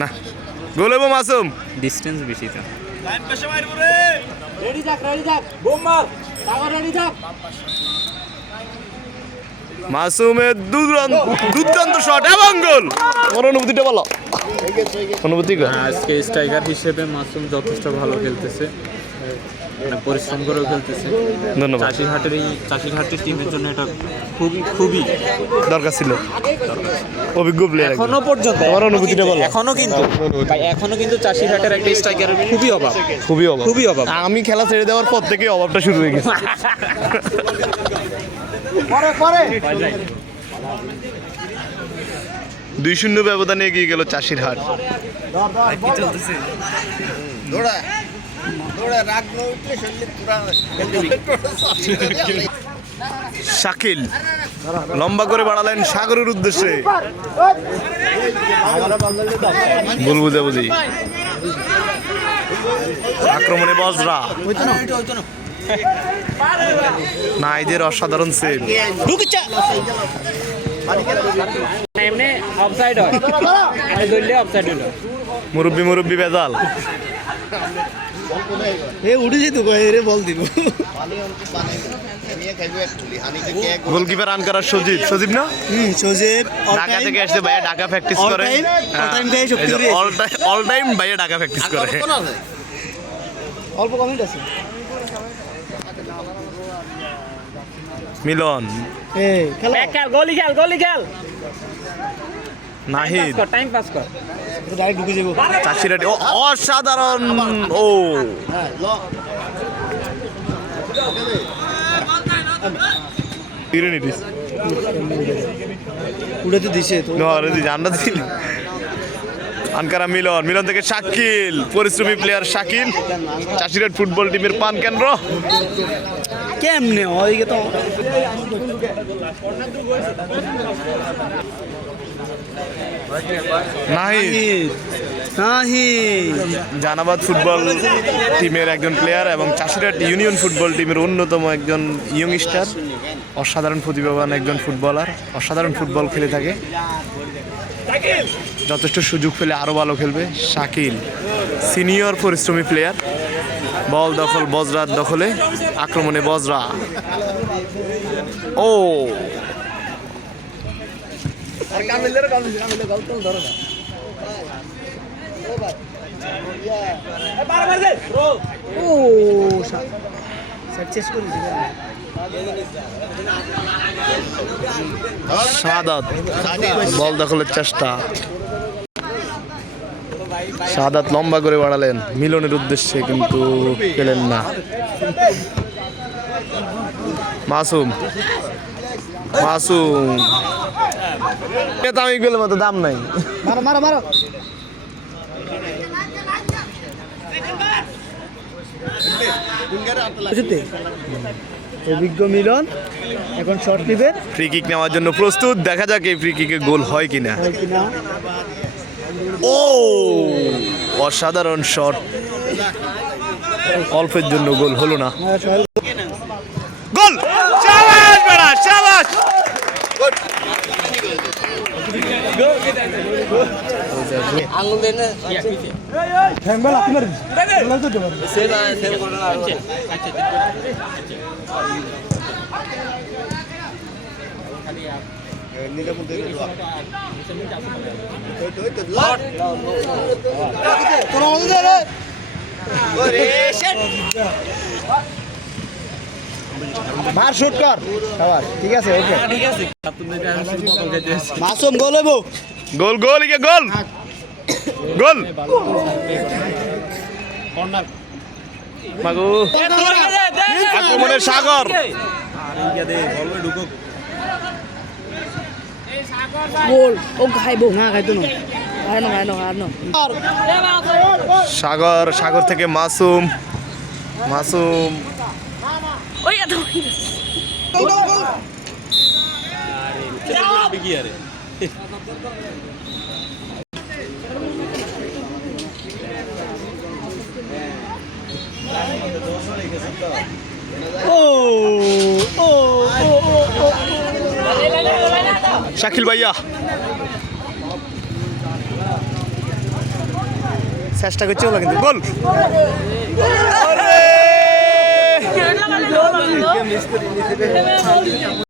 না। গোল মাসুম। ডিস্টেন্স বেশি তো। রেডি থাক রেডি থাক। বোম মার। টাওয়ার রেডি থাক। মাসুমের দুর্দান্ত দুর্দান্ত শট এবং গোল। আমার অনুভূতিটা বলো অনুভূতি আজকে স্ট্রাইকার হিসেবে মাসুম যথেষ্ট ভালো খেলতেছে। মানে পরিশ্রম করেও খেলতেছে। ধন্যবাদ। চাষিরহাটের এই চাষিরহাটের টিমের জন্য এটা খুবই খুবই দরকার ছিল। অভিজ্ঞ প্লেয়ার এখনও পর্যন্ত আমার অনুভূতিটা বলো। এখনও কিন্তু ভাই এখনও কিন্তু চাষিরহাটের একটা স্ট্রাইকারের খুবই অভাব। খুবই অভাব। খুবই অভাব। আমি খেলা ছেড়ে দেওয়ার পর থেকে অভাবটা শুরু হয়ে গেছে। পরে পরে। দুই শূন্য ব্যবধানে এগিয়ে গেল চাষির হাট শাকিল লম্বা করে বাড়ালেন সাগরের উদ্দেশ্যে। ভুল বুঝাবুঝি আক্রমণে বজরা। নাইদের অসাধারণ হয়। হলো। মুরব্বি মুরব্বি বেজাল। এ উঠে যেত রে বল দিব গোলকিপার রান করার সজীব। সজীব না? হুম সজীব ঢাকা থেকে আসছে ভাইয়া ঢাকা প্র্যাকটিস করে। অল টাইম অল টাইম ভাইয়া ঢাকা প্র্যাকটিস করে। অল্প কমেন্ট আছে। মিলন। এ খেলা। খেল গলি খেল গলি খেল। নাহিদ। টাইম পাস কর ডাইরেক্ট ঢুকে যাব। চাষিরাটি ও অসাধারণ। ও। ইরেনিটিস উড়ে তো দিছে তো। নরে দি জান্নাত দিল আনকারা মিলন মিলন থেকে শাকিল পরিশ্রমী প্লেয়ার শাকিল। চাষিরাট ফুটবল টিমের পান কেন্দ্র। কেমনে ওইকে তো? নাহিদ। নাহিদ। জানাবাদ ফুটবল টিমের একজন প্লেয়ার এবং চাষিরাট ইউনিয়ন ফুটবল টিমের অন্যতম একজন ইয়ং স্টার অসাধারণ প্রতিভাবান একজন ফুটবলার অসাধারণ ফুটবল খেলে থাকে। যথেষ্ট সুযোগ পেলে আরও ভালো খেলবে শাকিল সিনিয়র পরিশ্রমী প্লেয়ার বল দখল বজরার দখলে আক্রমণে বজরা। ও! ও সাকসেস করেছি সাদাত বল দখলের চেষ্টা। সাদাত লম্বা করে বাড়ালেন। মিলনের উদ্দেশ্যে কিন্তু পেলেন না। মাসুম মাসুম। আমি গেলে মতো দাম নাই। মারো মারো মারো। অভিজ্ঞ মিলন এখন শর্ট নিবে। ফ্রি কিক নেওয়ার জন্য প্রস্তুত। দেখা যাক এই ফ্রি কিকে গোল হয় কিনা। হয় ও! অসাধারণ শট অল্পের জন্য গোল হলো না। হ্যাঙ্গল আপনি মারেন বলার তো দেবেন মার শুট কর। আবার ঠিক আছে ওকে। মাসুম গোল হইব? গোল গোল ইকে গোল। গোল। মাগো। আক্রমণের সাগর। গোল। ও খাইবো। না খাইতো না। সাগর সাগর থেকে মাসুম। মাসুম। ও ও শাকিল ভাইয়া। চেষ্টা করছে ওগুলো কিন্তু গোল। Hemen alacağım.